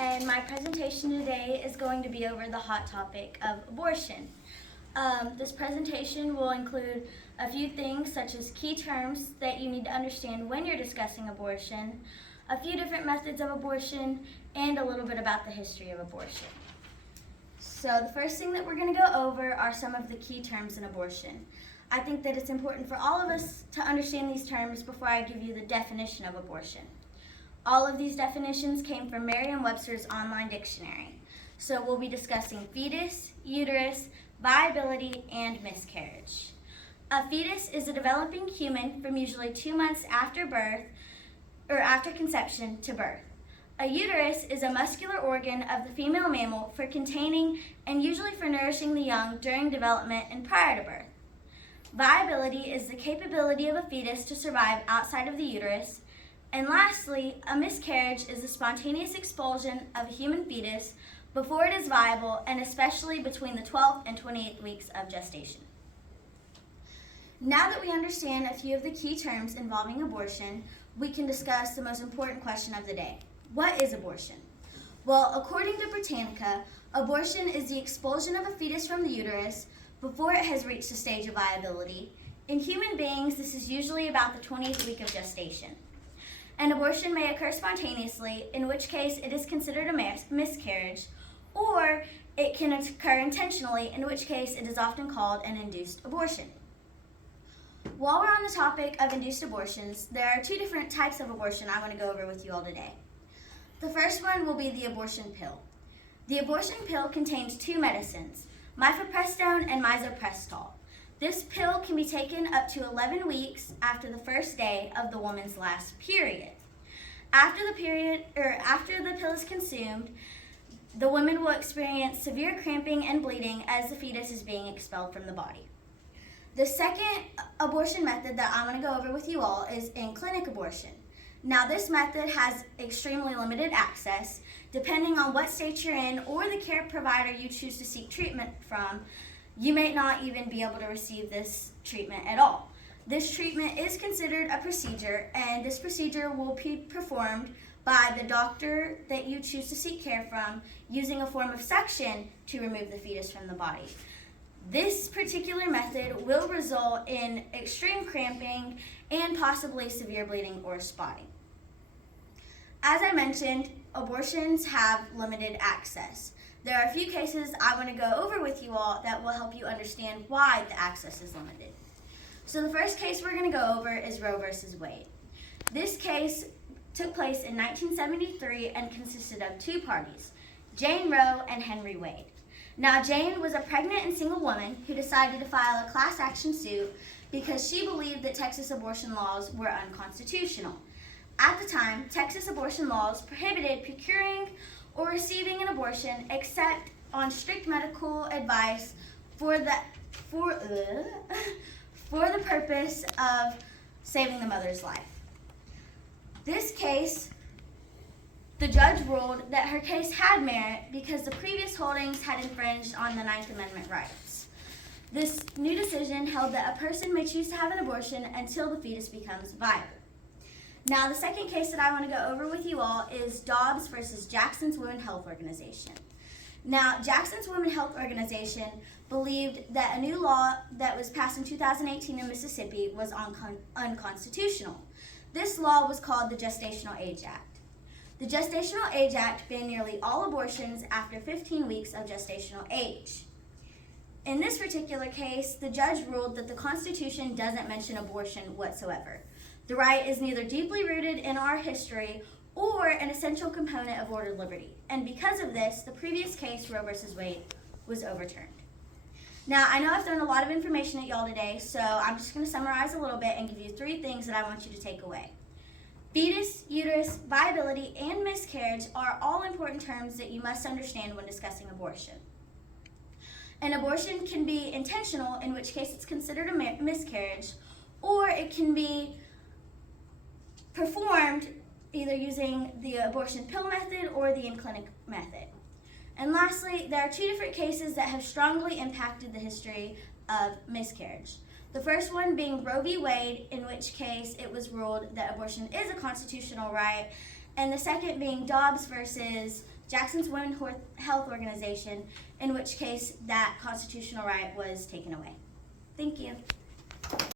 and my presentation today is going to be over the hot topic of abortion. This presentation will include a few things such as key terms that you need to understand when you're discussing abortion, a few different methods of abortion, and a little bit about the history of abortion. So the first thing that we're going to go over are some of the key terms in abortion. I think that it's important for all of us to understand these terms before I give you the definition of abortion. All of these definitions came from Merriam-Webster's online dictionary. So we'll be discussing fetus, uterus, viability, and miscarriage. A fetus is a developing human from usually 2 months after birth or after conception to birth. A uterus is a muscular organ of the female mammal for containing and usually for nourishing the young during development and prior to birth. Viability is the capability of a fetus to survive outside of the uterus. And lastly, a miscarriage is the spontaneous expulsion of a human fetus before it is viable, and especially between the 12th and 28th weeks of gestation. Now that we understand a few of the key terms involving abortion, we can discuss the most important question of the day. What is abortion? Well, according to Britannica, abortion is the expulsion of a fetus from the uterus before it has reached a stage of viability. In human beings, this is usually about the 20th week of gestation. An abortion may occur spontaneously, in which case it is considered a miscarriage, or it can occur intentionally, in which case it is often called an induced abortion. While we're on the topic of induced abortions, there are two different types of abortion I want to go over with you all today. The first one will be the abortion pill. The abortion pill contains two medicines, mifepristone and misoprostol. This pill can be taken up to 11 weeks after the first day of the woman's last period. After the pill is consumed, the woman will experience severe cramping and bleeding as the fetus is being expelled from the body. The second abortion method that I want to go over with you all is in-clinic abortion. Now, this method has extremely limited access. Depending on what state you're in or the care provider you choose to seek treatment from, you may not even be able to receive this treatment at all. This treatment is considered a procedure, and this procedure will be performed by the doctor that you choose to seek care from using a form of suction to remove the fetus from the body. This particular method will result in extreme cramping and possibly severe bleeding or spotting. As I mentioned, abortions have limited access. There are a few cases I want to go over with you all that will help you understand why the access is limited. So the first case we're going to go over is Roe versus Wade. This case took place in 1973 and consisted of two parties, Jane Roe and Henry Wade. Now, Jane was a pregnant and single woman who decided to file a class action suit because she believed that Texas abortion laws were unconstitutional. At the time, Texas abortion laws prohibited procuring or receiving an abortion except on strict medical advice for the purpose of saving the mother's life. This case, the judge ruled that her case had merit because the previous holdings had infringed on the Ninth Amendment rights. This new decision held that a person may choose to have an abortion until the fetus becomes viable. Now, the second case that I want to go over with you all is Dobbs versus Jackson's Women's Health Organization. Now, Jackson's Women's Health Organization believed that a new law that was passed in 2018 in Mississippi was unconstitutional. This law was called the Gestational Age Act. The Gestational Age Act banned nearly all abortions after 15 weeks of gestational age. In this particular case, the judge ruled that the Constitution doesn't mention abortion whatsoever. The right is neither deeply rooted in our history or an essential component of ordered liberty. And because of this, the previous case, Roe versus Wade, was overturned. Now, I know I've thrown a lot of information at y'all today, so I'm just going to summarize a little bit and give you 3 things that I want you to take away. Fetus, uterus, viability, and miscarriage are all important terms that you must understand when discussing abortion. An abortion can be intentional, in which case it's considered a miscarriage, or it can be performed either using the abortion pill method or the in-clinic method. And lastly, there are 2 different cases that have strongly impacted the history of miscarriage. The first one being Roe v. Wade, in which case it was ruled that abortion is a constitutional right, and the second being Dobbs versus Jackson's Women's Health Organization, in which case that constitutional right was taken away. Thank you.